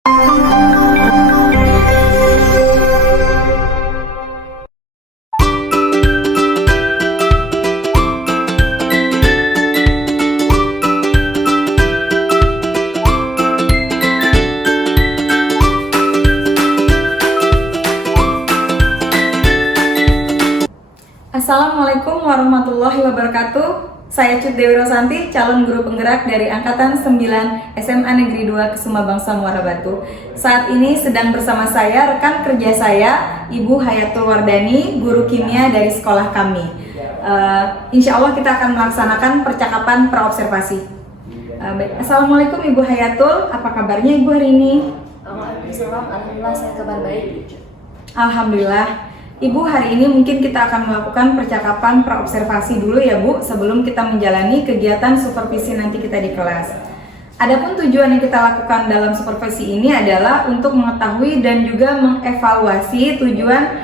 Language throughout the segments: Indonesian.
Assalamualaikum warahmatullahi wabarakatuh. Saya Cut Dewi Rosanti, calon guru penggerak dari Angkatan 9 SMA Negeri 2 Kusuma Bangsa Muara Batu. Saat ini sedang bersama saya rekan kerja saya, Ibu Hayatul Wardani, guru kimia dari sekolah kami. Insya Allah kita akan melaksanakan percakapan praobservasi. Assalamualaikum Ibu Hayatul, apa kabarnya Ibu hari ini? Waalaikumsalam, alhamdulillah saya kabar baik. Alhamdulillah. Ibu, hari ini mungkin kita akan melakukan percakapan praobservasi dulu ya Bu, sebelum kita menjalani kegiatan supervisi nanti kita di kelas. Adapun tujuan yang kita lakukan dalam supervisi ini adalah untuk mengetahui dan juga mengevaluasi tujuan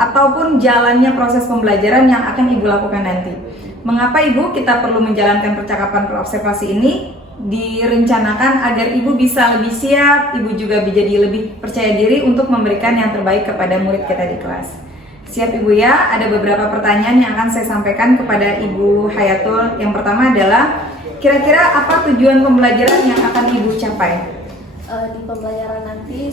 ataupun jalannya proses pembelajaran yang akan Ibu lakukan nanti. Mengapa Ibu kita perlu menjalankan percakapan praobservasi ini? Direncanakan agar Ibu bisa lebih siap, Ibu juga menjadi lebih percaya diri untuk memberikan yang terbaik kepada murid kita di kelas. Siap Ibu ya, ada beberapa pertanyaan yang akan saya sampaikan kepada Ibu Hayatul. Yang pertama adalah, kira-kira apa tujuan pembelajaran yang akan Ibu capai? Di pembelajaran nanti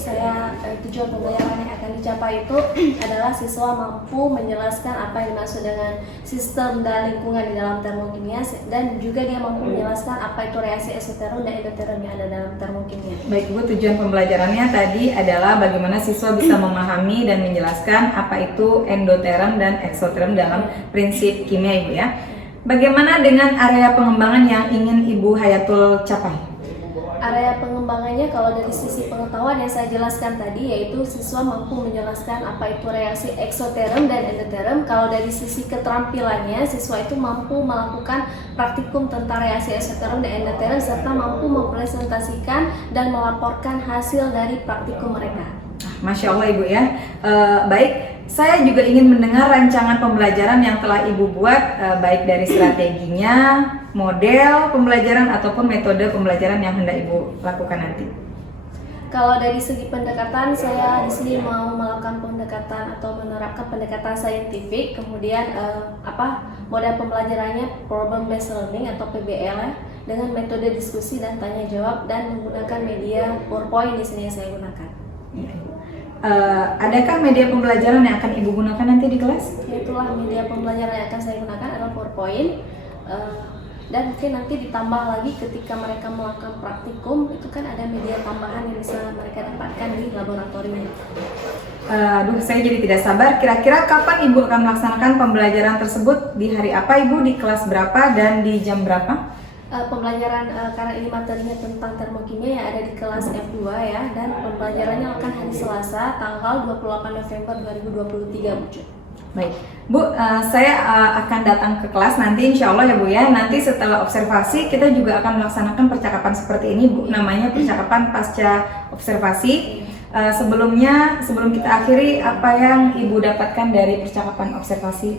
tujuan pembelajaran yang akan dicapai itu adalah siswa mampu menjelaskan apa yang dimaksud dengan sistem dan lingkungan di dalam termokimia, dan juga dia mampu menjelaskan apa itu reaksi eksoteron dan endoteron yang ada dalam termokimia. Baik Ibu, tujuan pembelajarannya tadi adalah bagaimana siswa bisa memahami dan menjelaskan apa itu endoteron dan eksoteron dalam prinsip kimia Ibu ya. Bagaimana dengan area pengembangan yang ingin Ibu Hayatul capai? Area pengembangannya kalau dari sisi pengetahuan yang saya jelaskan tadi, yaitu siswa mampu menjelaskan apa itu reaksi eksoteron dan endoteron. Kalau dari sisi keterampilannya, siswa itu mampu melakukan praktikum tentang reaksi eksoteron dan endoteron serta mampu mempresentasikan dan melaporkan hasil dari praktikum mereka. Masya Allah Ibu ya. Baik, saya juga ingin mendengar rancangan pembelajaran yang telah Ibu buat, baik dari strateginya, model pembelajaran ataupun metode pembelajaran yang hendak Ibu lakukan nanti. Kalau dari segi pendekatan, saya di sini mau melakukan pendekatan atau menerapkan pendekatan saintifik. Kemudian model pembelajarannya problem based learning atau PBL ya, dengan metode diskusi dan tanya jawab, dan menggunakan media PowerPoint di sini yang saya gunakan. Adakah media pembelajaran yang akan Ibu gunakan nanti di kelas? Itulah media pembelajaran yang akan saya gunakan adalah PowerPoint, dan mungkin nanti ditambah lagi ketika mereka melakukan praktikum, itu kan ada media tambahan yang bisa mereka dapatkan di laboratorium. Saya jadi tidak sabar. Kira-kira kapan Ibu akan melaksanakan pembelajaran tersebut? Di hari apa Ibu? Di kelas berapa dan di jam berapa? Pembelajaran karena ini materinya tentang termokimia yang ada di kelas F2 ya, dan pembelajarannya akan hari Selasa tanggal 28 November 2023 Bu. Baik Bu, saya akan datang ke kelas nanti insya Allah ya Bu ya. Nanti setelah observasi kita juga akan melaksanakan percakapan seperti ini Bu, namanya percakapan pasca observasi. Sebelum kita akhiri, apa yang Ibu dapatkan dari percakapan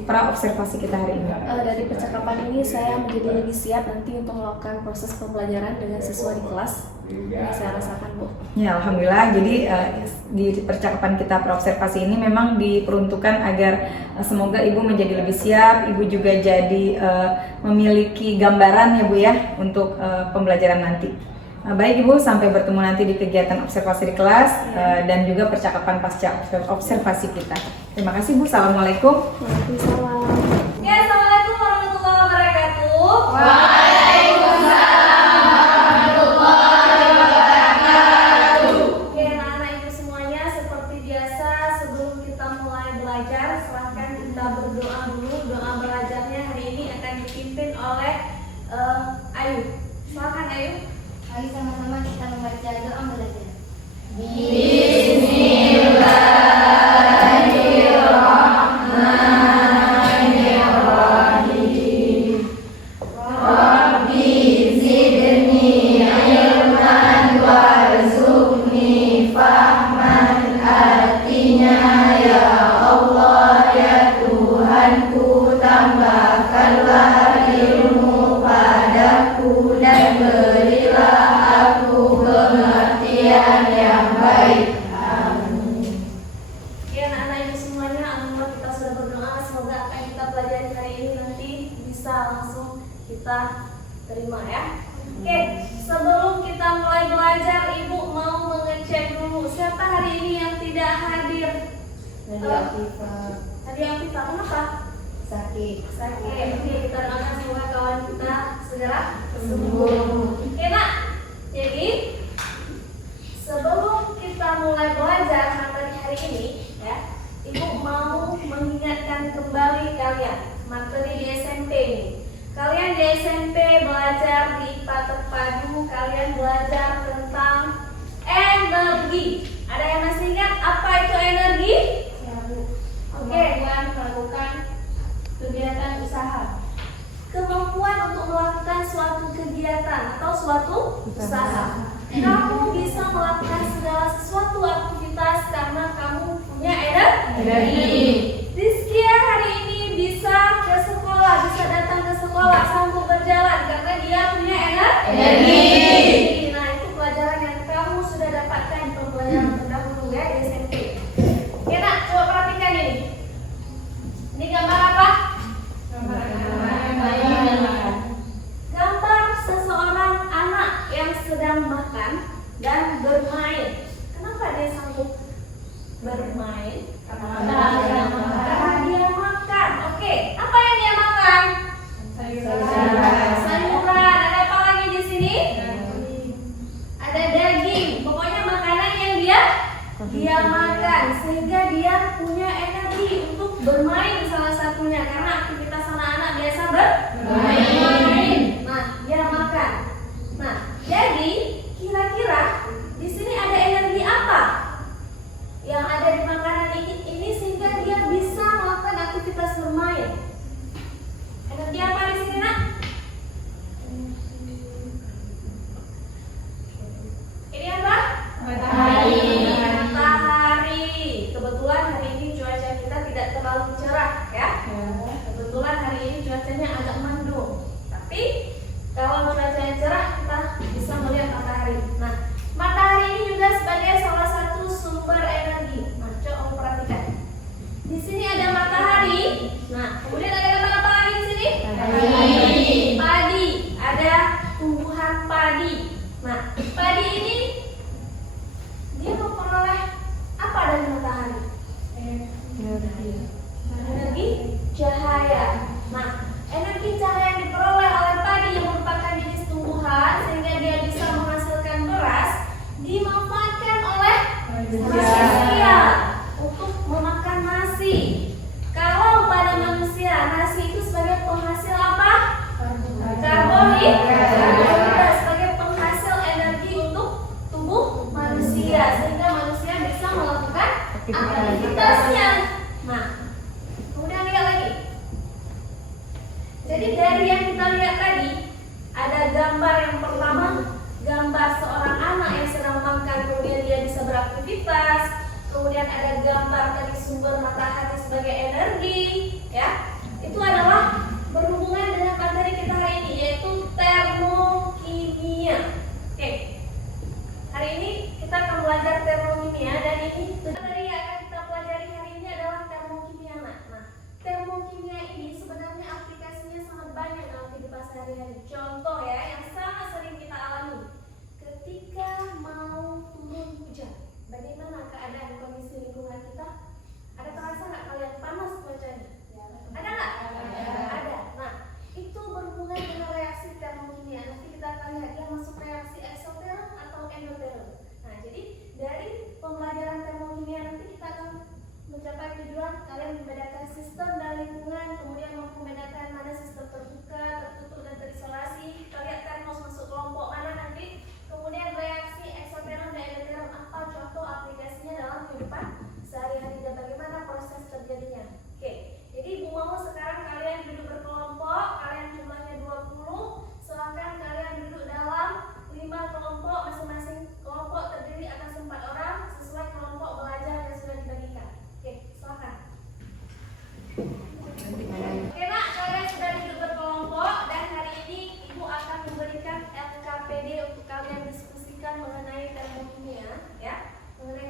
praobservasi kita hari ini? Dari percakapan ini saya menjadi lebih siap nanti untuk melakukan proses pembelajaran dengan siswa di kelas. Ini saya rasakan Bu. Ya Alhamdulillah, jadi di percakapan kita praobservasi ini memang diperuntukkan agar semoga Ibu menjadi lebih siap, Ibu juga jadi memiliki gambaran ya Bu ya untuk pembelajaran nanti. Baik Ibu, sampai bertemu nanti di kegiatan observasi di kelas dan juga percakapan pasca observasi kita. Terima kasih Bu, Assalamualaikum. Waalaikumsalam. Ya, Assalamualaikum warahmatullahi wabarakatuh. Waalaikumsalam warahmatullahi wabarakatuh. Oke, anak-anak Ibu semuanya, seperti biasa sebelum kita mulai belajar, silahkan kita berdoa dulu. Doa belajarnya hari ini akan dipimpin oleh Ayu. Silakan Ayu. Mari sama-sama kita membaca doa belajar. Bismillahirrahmanirrahim. Rabbi zidni ilman warzuqni fahman, artinya ya Allah ya Tuhanku, tambahkanlah ilmu padaku dan berilah aku pengertian baik. Oke, anak-anak ibu semuanya, alhamdulillah kita sudah berdoa. Semoga apa yang kita pelajari hari ini nanti bisa langsung kita terima ya. Oke, sebelum kita mulai belajar, ibu mau mengecek dulu siapa hari ini yang tidak hadir. Tadi Afifah, kenapa? Sakit. Sakit. Oke, kita doakan semoga kawan kita segera sembuh. Oke nak, jadi sebelum kita mulai belajar materi hari ini, ya, ibu mau mengingatkan kembali kalian materi di SMP ini. Kalian di SMP belajar di IPA terpadu, kalian belajar tentang energi. Ada yang masih ingat apa itu energi? Oke, Melakukan kegiatan usaha. kemampuan untuk melakukan suatu kegiatan atau suatu usaha. Kamu bisa melakukan segala sesuatu aktivitas karena kamu punya energi. Rizkia hari ini bisa ke sekolah, bisa datang ke sekolah, sanggup berjalan karena dia punya energi. Nah, itu pelajaran yang kamu sudah dapatkan di pembelajaran terdahulu ya di SMP. Oke nak, coba perhatikan ini. Ini gambar apa? Gambar seseorang anak yang sedang makan dan bermain. Kenapa dia sanggup bermain? Karena dia makan. Oke, apa yang dia makan? Sayuran. Ada apa lagi di sini? Ada daging. Pokoknya makanan yang dia makan sehingga dia punya energi untuk bermain salah satunya karena aktivitas anak-anak biasa bermain. Nah, dia makan. Nah, jadi kira-kira di sini ada energi apa yang ada di makanan ini sehingga dia bisa melakukan aktivitas bermain? Energi apa di sini nak? Ini apa? Matahari. Kebetulan hari ini cuaca kita tidak terlalu cerah ya. Kebetulan hari ini cuacanya agak mendung. Tapi kalau cuacanya cerah kita bisa melihat matahari. Nah, matahari ini juga sebagai salah satu sumber energi. Nah, coba perhatikan. Di sini ada matahari. Nah, kemudian ada gambar apa lagi di sini? Padi. Ada tumbuhan padi. Nah, padi ini dia memperoleh apa dari matahari? Energi cahaya. Nah, energi cahaya yang diperoleh oleh padi yang merupakan jenis tumbuhan sehingga dia bisa menghasilkan beras dimanfaatkan oleh manusia untuk memakan nasi. Kalau pada manusia, nasi itu sebagai penghasil apa? Karbohidrat, sebagai penghasil energi untuk tubuh manusia sehingga manusia bisa melakukan aktivitasnya. Nah, kemudian lihat lagi. Jadi dari yang kita lihat tadi ada gambar yang pertama, gambar seorang anak yang sedang makan kemudian dia bisa beraktivitas. Kemudian ada gambar tadi sumber matahari sebagai energi, ya. Itu adalah berhubungan dengan materi kita hari ini yaitu termokimia. Oke. Hari ini kita akan belajar termokimia dan ini materi yang akan kita pelajari hari ini adalah termokimia. Nah, termokimia ini sebenarnya aplikasinya sangat banyak dalam kehidupan sehari-hari. Contoh ya yang sangat sering kita alami ketika mau turun hujan. Bagaimana keadaan kondisi lingkungan kita? Ada terasa nggak kalian panas cuacanya? Ada nggak? Ada. Nah, itu berhubungan dengan reaksi termokimia. Nanti kita akan lihat dia masuk reaksi eksoterm atau endoterm. Nah, jadi dari pembelajaran termokimia nanti kita akan mencapai tujuan kalian membedakan sistem dan lingkungan, kemudian mampu membedakan mana sistem terbuka, tertutup dan terisolasi. Kita lihat termos masuk kelompok mana nanti. Kemudian reaksi eksoterm dan endoterm apa contoh aplikasinya dalam kehidupan sehari-hari dan bagaimana proses terjadinya. Oke. Jadi Ibu mau sekarang kalian duduk berkelompok, kalian jumlahnya 20, silahkan kalian duduk dalam 5 kelompok, masing-masing kelompok terdiri atas 4 orang sesuai kelompok belajar yang sudah dibagikan. Oke, silahkan. Oke nak, kalian sudah duduk berkelompok dan hari ini Ibu akan memberikan LKPD untuk kalian diskusikan mengenai termokimia, ya, mengenai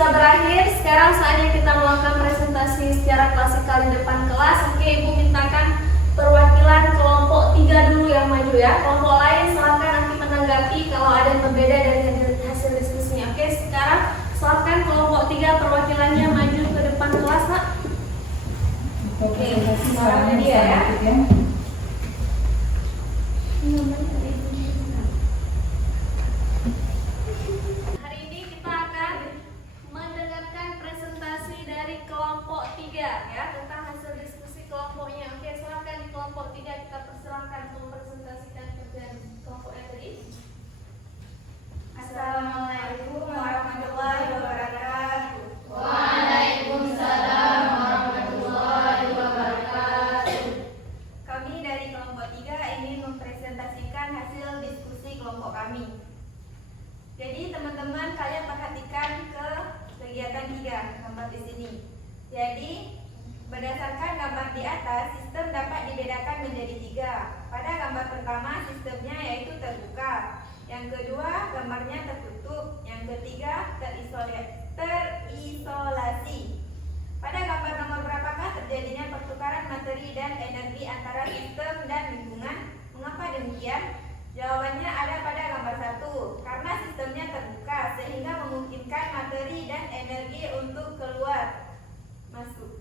sudah berakhir. Sekarang saatnya kita melakukan presentasi secara klasikal di depan kelas. Oke, Ibu mintakan perwakilan kelompok 3 dulu yang maju ya. Kelompok lain silakan nanti menanggapi kalau ada yang berbeda dari hasil diskusinya. Oke, sekarang silakan kelompok 3 perwakilannya maju ke depan kelas, Nak. Oke, suaranya dia ya. Hari ini kita akan mendengarkan presentasi dari kelompok 3 ya tentang hasil diskusi kelompoknya. Oke, silakan di kelompok 3 kita persilahkan untuk mempresentasikan kerjaan kelompoknya tadi. Assalamualaikum warahmatullahi wabarakatuh. Waalaikumsalam warahmatullahi wabarakatuh. Kami dari kelompok 3 ingin mempresentasikan hasil diskusi kelompok kami. Jadi teman-teman kalian perhatikan ke kegiatan 3 gambar di sini. Jadi berdasarkan gambar di atas, sistem dapat dibedakan menjadi 3. Pada gambar pertama sistemnya yaitu terbuka. Yang kedua gambarnya tertutup. Yang ketiga terisolasi. Pada gambar nomor berapakah terjadinya pertukaran materi dan energi antara sistem dan lingkungan? Mengapa demikian? Jawabannya ada pada gambar 1. Karena sistemnya terbuka sehingga memungkinkan materi dan energi untuk keluar masuk.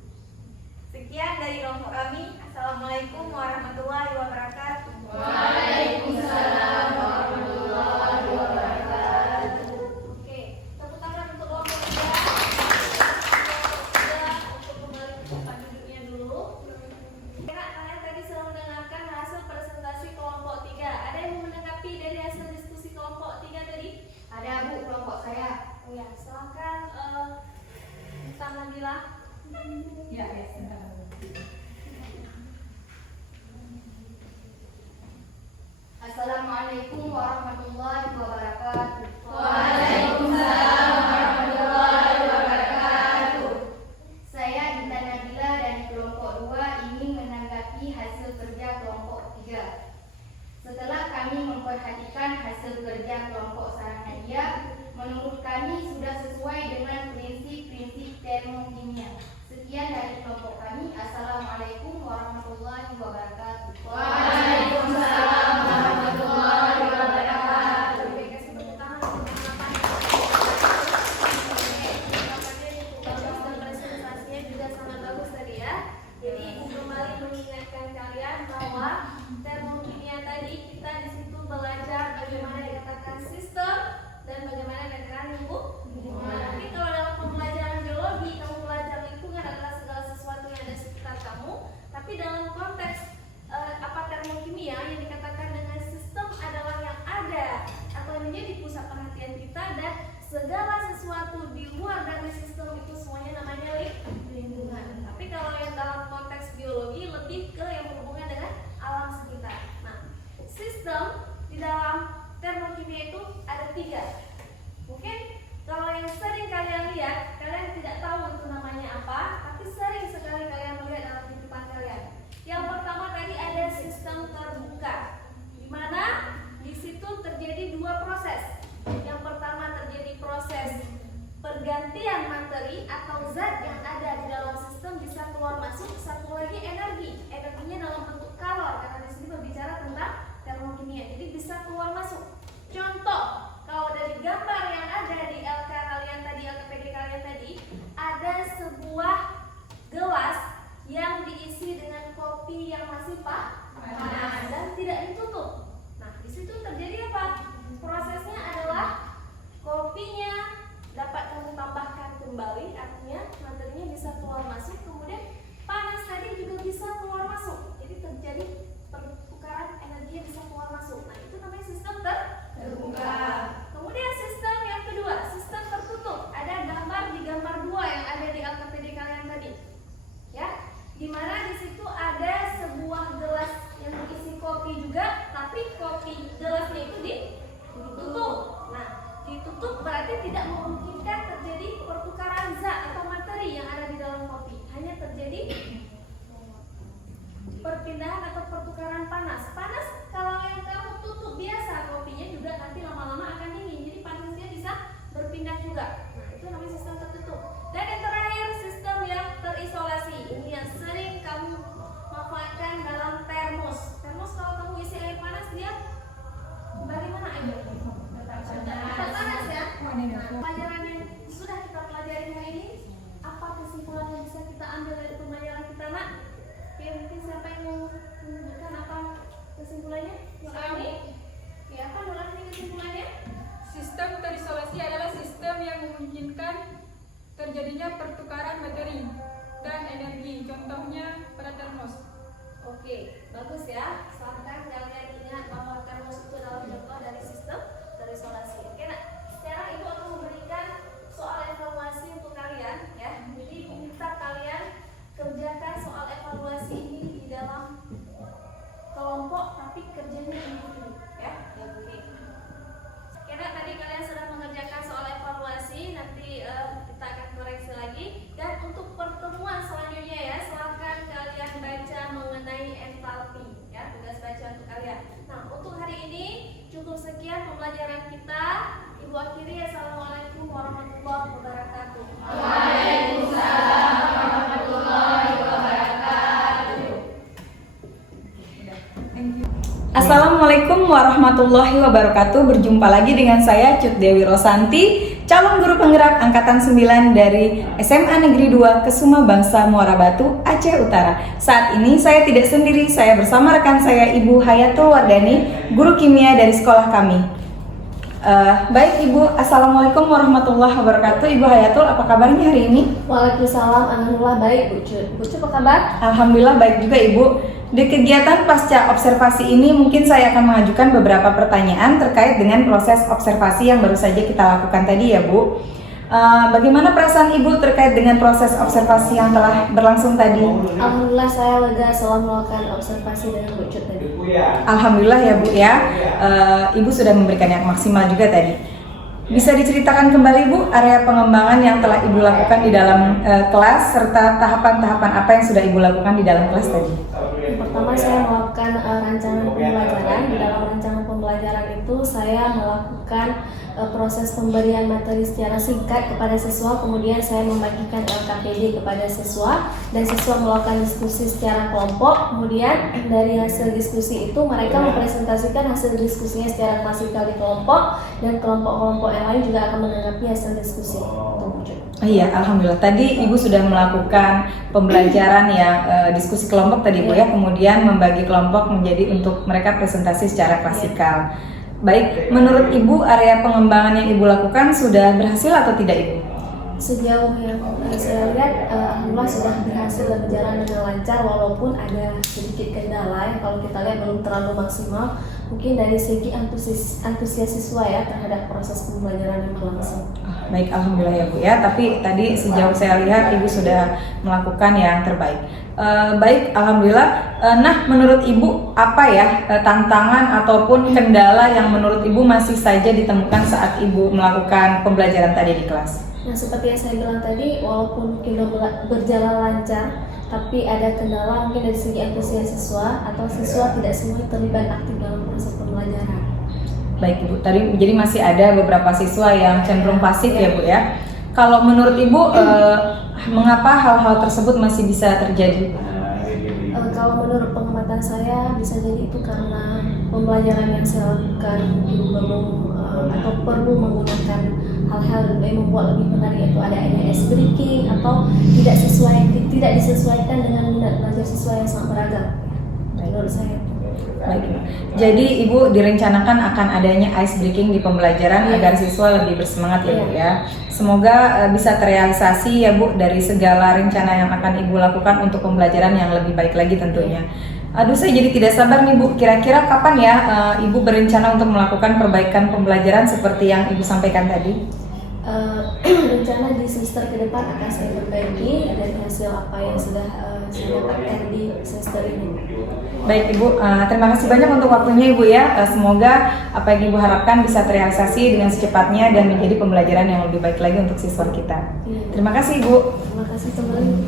Sekian dari kelompok kami. Assalamualaikum warahmatullahi wabarakatuh. Waalaikumsalam warahmatullahi wabarakatuh. Oke, tepuk tangan untuk kelompok 3. Untuk kembali ke tempat duduknya dulu. Kak, kalian tadi sudah mendengarkan hasil presentasi kelompok 3. Ada yang mau menanggapi dari hasil diskusi kelompok 3 tadi? Ada Bu, kelompok saya. Oh ya, silakan Miss Nabila. Ya, sebentar. Assalamualaikum warahmatullahi wabarakatuh. Waalaikumsalam warahmatullahi wabarakatuh. Saya Gita Nabila dari kelompok 2 ingin menanggapi hasil kerja kelompok 3. Setelah kami memperhatikan hasil kerja kelompok sarang Nadia, menurut kami sudah sesuai dengan prinsip-prinsip termokimia. Sekian dari kelompok kami. Assalamualaikum warahmatullahi wabarakatuh. Waalaikumsalam warahmatullahi wabarakatuh. Oke, kasih tepuk tangan untuk bagus dan presentasinya juga sangat bagus tadi ya. Jadi Ibu kembali mengingatkan kalian bahwa termokimia tadi kita di situ belajar bagaimana dikatakan sistem dan bagaimana dikatakan lingkungan. Tapi kalau dalam pembelajaran geologi kamu belajar lingkungan adalah segala sesuatu yang ada sekitar kamu. Tapi dalam konteks termokimia yang dikatakan dengan sistem adalah yang ada atau yang menjadi pusat perhatian kita dan segala sesuatu di luar dari sistem itu semuanya namanya lingkungan. Tapi kalau yang dalam konteks biologi lebih ke yang berhubungan dengan alam sekitar. Nah, sistem di dalam termokimia itu ada 3. Mungkin kalau yang sering kalian lihat, kalian tidak tahu itu namanya apa, tapi sering sekali kalian melihat dalam kehidupan kalian. Yang pertama tadi ada sistem terbuka, di mana di situ terjadi 2 proses. Yang pertama terjadi proses pergantian materi atau zat yang ada di dalam sistem bisa keluar masuk. Satu lagi energi, energinya dalam bentuk kalor karena di sini berbicara tentang termokimia. Jadi bisa keluar masuk. Contoh, kalau dari gambar yang ada di LK kalian tadi, LKPD kalian tadi, ada sebuah gelas yang diisi dengan kopi yang masih panas dan tidak ditutup. Nah, di situ terjadi apa? Prosesnya adalah kopinya dapat kamu tambahkan kembali, artinya materinya bisa keluar masuk, kemudian panas tadi juga bisa keluar masuk. Jadi terjadi pertukaran energi yang bisa keluar masuk. Nah, itu namanya sistem terbuka. Kemudian sistem yang kedua, sistem tertutup. Ada gambar di gambar 2 yang ada di LKPD kalian tadi. Ya, di mana di situ ada sebuah gelas yang berisi kopi juga, tapi kopi gelasnya itu ditutup. Nah, ditutup berarti tidak memungkinkan terjadi pertukaran zat atau materi yang ada di dalam kopi. Hanya terjadi perpindahan atau pertukaran panas. Panas kalau yang kamu tutup biasa kopinya juga nanti lama-lama akan dingin. Jadi panasnya bisa berpindah juga. Nah, itu namanya sistem tertutup. warahmatullahi wabarakatuh. Assalamualaikum warahmatullahi wabarakatuh. Berjumpa lagi dengan saya Cut Dewi Rosanti, calon guru penggerak angkatan 9 dari SMA Negeri 2 Kesuma Bangsa Muara Batu, Aceh Utara. Saat ini saya tidak sendiri, saya bersama rekan saya Ibu Hayatul Wardani, guru kimia dari sekolah kami. Baik Ibu, Assalamualaikum warahmatullahi wabarakatuh. Ibu Hayatul, apa kabarnya hari ini? Waalaikumsalam, alhamdulillah baik Bu Cut. Bu Cut apa kabar? Alhamdulillah baik juga Ibu. Di kegiatan pasca observasi ini mungkin saya akan mengajukan beberapa pertanyaan terkait dengan proses observasi yang baru saja kita lakukan tadi ya Bu. Bagaimana perasaan Ibu terkait dengan proses observasi yang telah berlangsung tadi? Alhamdulillah saya lega setelah melakukan observasi dengan Bu Cut tadi. Alhamdulillah ya Bu ya, Ibu sudah memberikan yang maksimal juga tadi. Bisa diceritakan kembali Bu area pengembangan yang telah Ibu lakukan di dalam kelas serta tahapan-tahapan apa yang sudah Ibu lakukan di dalam kelas tadi? Yang pertama saya melakukan rancangan pembelajaran. Di dalam rancangan pembelajaran itu saya melakukan proses pemberian materi secara singkat kepada siswa, kemudian saya membagikan LKPD kepada siswa dan siswa melakukan diskusi secara kelompok. Kemudian dari hasil diskusi itu mereka mempresentasikan hasil diskusinya secara klasikal di kelompok, dan kelompok-kelompok yang lain juga akan menanggapi hasil diskusi itu. Iya, alhamdulillah. Tadi Ibu sudah melakukan pembelajaran yang diskusi kelompok tadi Bu ya, kemudian membagi kelompok menjadi untuk mereka presentasi secara klasikal. Baik, menurut Ibu area pengembangan yang Ibu lakukan sudah berhasil atau tidak Ibu? Sejauh yang saya lihat, alhamdulillah sudah berhasil dan berjalan dengan lancar, walaupun ada sedikit kendala yang kalau kita lihat belum terlalu maksimal, mungkin dari segi antusias siswa ya terhadap proses pembelajaran yang berlangsung. Baik, alhamdulillah ya Bu ya. Tapi tadi sejauh saya lihat Ibu sudah melakukan yang terbaik. Baik, alhamdulillah. Nah, menurut Ibu apa ya tantangan ataupun kendala yang menurut Ibu masih saja ditemukan saat Ibu melakukan pembelajaran tadi di kelas? Nah, seperti yang saya bilang tadi, walaupun mungkin berjalan lancar, tapi ada kendala mungkin dari segi antusias siswa atau siswa tidak semua terlibat aktif dalam proses pembelajaran. Baik Ibu, tadi jadi masih ada beberapa siswa yang cenderung pasif ya Bu ya. Kalau menurut Ibu, mengapa hal-hal tersebut masih bisa terjadi? Kalau menurut pengamatan saya, bisa jadi itu karena pembelajaran yang saya lakukan mungkin belum atau perlu menggunakan hal-hal yang membuat lebih menarik, yaitu ada ice breaking atau tidak disesuaikan dengan minat belajar siswa yang sangat beragam. Menurut saya. Baik, jadi Ibu direncanakan akan adanya ice breaking di pembelajaran agar siswa lebih bersemangat ya Bu ya. Semoga bisa terrealisasi ya Bu dari segala rencana yang akan Ibu lakukan untuk pembelajaran yang lebih baik lagi tentunya. Aduh, saya jadi tidak sabar nih Bu, kira-kira kapan ya Ibu berencana untuk melakukan perbaikan pembelajaran seperti yang Ibu sampaikan tadi? Rencana di semester ke depan akan saya perbaiki dari hasil apa yang sudah saya dapatkan di semester ini. Baik Ibu, terima kasih banyak untuk waktunya Ibu ya. Semoga apa yang Ibu harapkan bisa terrealisasi dengan secepatnya dan menjadi pembelajaran yang lebih baik lagi untuk siswa kita. Terima kasih Ibu. Terima kasih teman-teman.